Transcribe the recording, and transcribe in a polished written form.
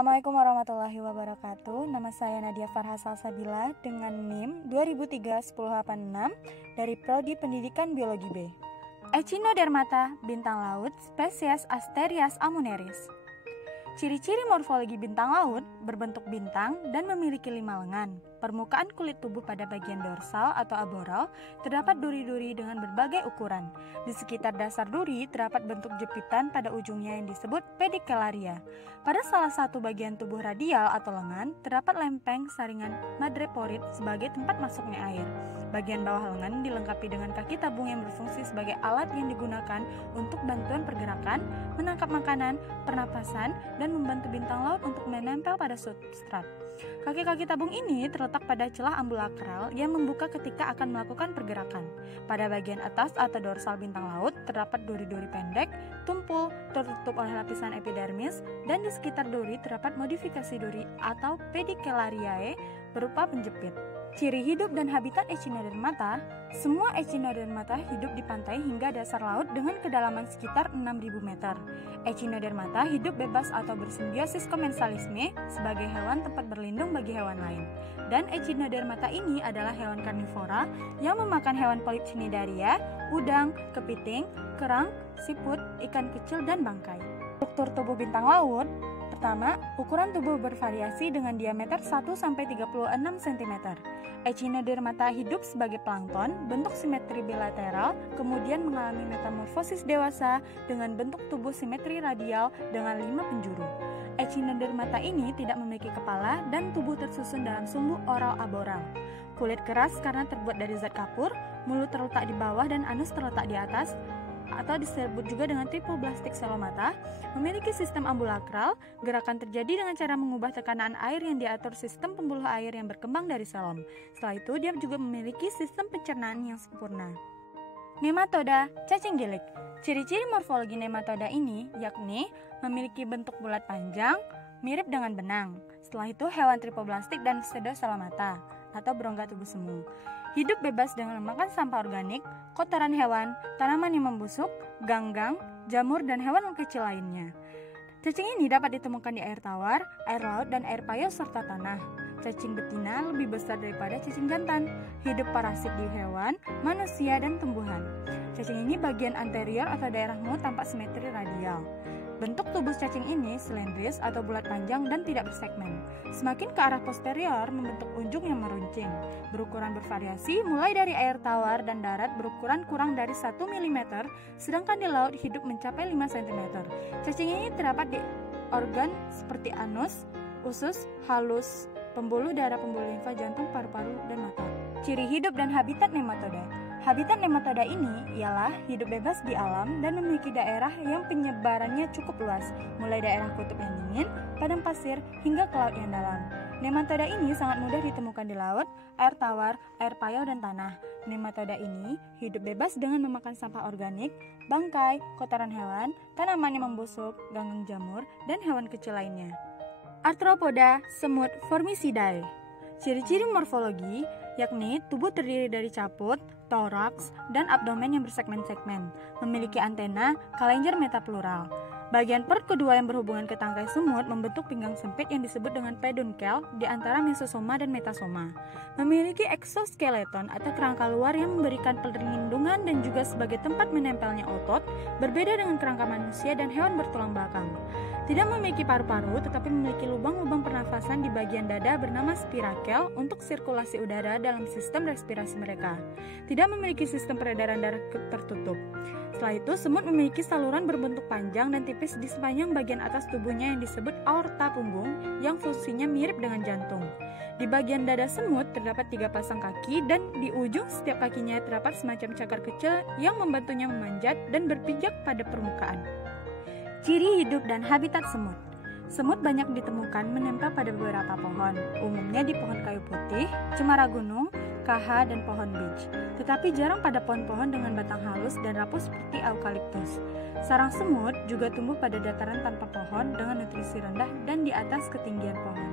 Assalamualaikum warahmatullahi wabarakatuh. Nama saya Nadia Farha Salsabila dengan NIM 2003-1086 dari Prodi Pendidikan Biologi B. Echinodermata bintang laut spesies Asterias amuneris. Ciri-ciri morfologi bintang laut berbentuk bintang dan memiliki 5 lengan. Permukaan kulit tubuh pada bagian dorsal atau aboral terdapat duri-duri dengan berbagai ukuran. Di sekitar dasar duri terdapat bentuk jepitan pada ujungnya yang disebut pedicelaria. Pada salah satu bagian tubuh radial atau lengan terdapat lempeng saringan madreporid sebagai tempat masuknya air. Bagian bawah lengan dilengkapi dengan kaki tabung yang berfungsi sebagai alat yang digunakan untuk bantuan pergerakan, menangkap makanan, pernapasan, dan membantu bintang laut untuk menempel pada substrat. Kaki-kaki tabung ini terletak pada celah ambulakral yang membuka ketika akan melakukan pergerakan. Pada bagian atas atau dorsal bintang laut terdapat duri-duri pendek, tumpul, tertutup oleh lapisan epidermis, dan di sekitar duri terdapat modifikasi duri atau pedicellariae berupa penjepit. Ciri hidup dan habitat Echinodermata. Semua Echinodermata hidup di pantai hingga dasar laut dengan kedalaman sekitar 6.000 meter. Echinodermata hidup bebas atau bersimbiosis komensalisme sebagai hewan tempat berlindung bagi hewan lain. Dan Echinodermata ini adalah hewan karnivora yang memakan hewan Polycnidaria, udang, kepiting, kerang, siput, ikan kecil, dan bangkai. Struktur tubuh bintang laut. Pertama, ukuran tubuh bervariasi dengan diameter 1-36 cm. Echinodermata hidup sebagai plankton, bentuk simetri bilateral, kemudian mengalami metamorfosis dewasa dengan bentuk tubuh simetri radial dengan 5 penjuru. Echinodermata ini tidak memiliki kepala dan tubuh tersusun dalam sumbu oral aboral. Kulit keras karena terbuat dari zat kapur, mulut terletak di bawah dan anus terletak di atas, atau disebut juga dengan triploblastik selomata, memiliki sistem ambulakral. Gerakan terjadi dengan cara mengubah tekanan air yang diatur sistem pembuluh air yang berkembang dari selom. Setelah itu, dia juga memiliki sistem pencernaan yang sempurna. Nematoda, cacing gilik. Ciri-ciri morfologi nematoda ini yakni memiliki bentuk bulat panjang, mirip dengan benang. Setelah itu, hewan triploblastik dan pseudoselomata atau berongga tubuh semu. Hidup bebas dengan memakan sampah organik, kotoran hewan, tanaman yang membusuk, ganggang, jamur, dan hewan kecil lainnya. Cacing ini dapat ditemukan di air tawar, air laut, dan air payau serta tanah. Cacing betina lebih besar daripada cacing jantan. Hidup parasit di hewan, manusia, dan tumbuhan. Cacing ini bagian anterior atau daerah mulut tampak simetri radial. Bentuk tubuh cacing ini silindris atau bulat panjang dan tidak bersegmen. Semakin ke arah posterior membentuk unjung yang meruncing. Berukuran bervariasi mulai dari air tawar dan darat berukuran kurang dari 1 mm, sedangkan di laut hidup mencapai 5 cm. Cacing ini terdapat di organ seperti anus, usus, halus, pembuluh darah, pembuluh limfa, jantung, paru-paru, dan mata. Ciri hidup dan habitat nematoda. Habitat nematoda ini ialah hidup bebas di alam dan memiliki daerah yang penyebarannya cukup luas, mulai daerah kutub yang dingin, padang pasir, hingga ke laut yang dalam. Nematoda ini sangat mudah ditemukan di laut, air tawar, air payau, dan tanah. Nematoda ini hidup bebas dengan memakan sampah organik, bangkai, kotoran hewan, tanaman yang membusuk, ganggang jamur, dan hewan kecil lainnya. Arthropoda, semut, Formicidae. Ciri-ciri morfologi yakni tubuh terdiri dari caput, toraks, dan abdomen yang bersegmen-segmen, memiliki antena, kalenjer metaplural. Bagian perut kedua yang berhubungan ke tangkai semut membentuk pinggang sempit yang disebut dengan pedunkel di antara mesosoma dan metasoma. Memiliki exoskeleton atau kerangka luar yang memberikan perlindungan dan juga sebagai tempat menempelnya otot, berbeda dengan kerangka manusia dan hewan bertulang belakang. Tidak memiliki paru-paru tetapi memiliki lubang-lubang pernafasan di bagian dada bernama spirakel untuk sirkulasi udara dalam sistem respirasi mereka. Tidak memiliki sistem peredaran darah tertutup. Setelah itu, semut memiliki saluran berbentuk panjang dan tipis di sepanjang bagian atas tubuhnya yang disebut aorta punggung yang fungsinya mirip dengan jantung. Di bagian dada semut terdapat 3 pasang kaki dan di ujung setiap kakinya terdapat semacam cakar kecil yang membantunya memanjat dan berpijak pada permukaan. Ciri hidup dan habitat semut. Semut banyak ditemukan menempel pada beberapa pohon, umumnya di pohon kayu putih, cemara gunung, kaha, dan pohon beech. Tetapi jarang pada pohon-pohon dengan batang halus dan rapuh seperti eukaliptus. Sarang semut juga tumbuh pada dataran tanpa pohon dengan nutrisi rendah dan di atas ketinggian pohon.